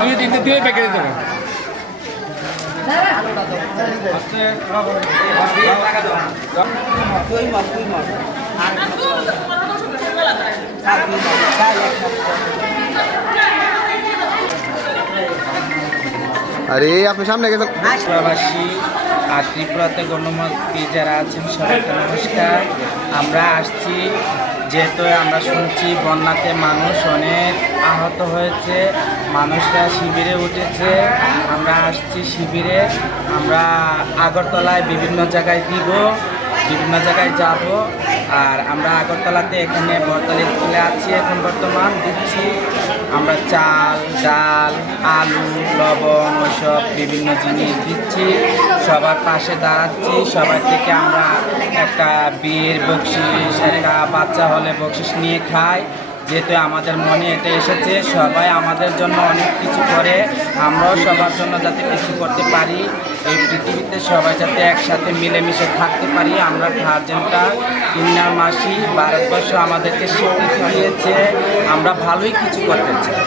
আমি দিতে দিয়ে প্যাকেটে দেবো। আরে আপনি সামনে গেছেন। প্রবাসী আর ত্রিপুরাতে গণ্যমান্য যারা আছেন সবাইকে নমস্কার। আমরা আসছি যেহেতু আমরা শুনছি, বন্যাতে মানুষ অনেক আহত হয়েছে, মানুষরা শিবিরে উঠেছে। আমরা আসছি শিবিরে, আমরা আগরতলায় বিভিন্ন জায়গায় দিব। বিভিন্ন জায়গায় যাব। আর আমরা আগরতলাতে এখানে বরতলা স্কুলে আছি এখন বর্তমান, দিচ্ছি। আমরা চাল, ডাল, আলু, লবণ ওসব বিভিন্ন জিনিস দিচ্ছি। সবার পাশে দাঁড়াচ্ছি। সবার থেকে আমরা একটা বীর বকশিস একটা বাচ্চা হলে বকশিস নিয়ে খাই। যেহেতু আমাদের মনে এটা এসেছে, সবাই আমাদের জন্য অনেক কিছু করে, আমরাও সবার জন্য যাতে কিছু করতে পারি। এই পৃথিবীতে সবাই যাতে একসাথে মিলেমিশে থাকতে পারি, আমরা গার্জেনটা কিন্নার মাসি, ভারতবর্ষ আমাদেরকে স্বীকৃতি দিয়েছে, আমরা ভালোই কিছু করতে চাই।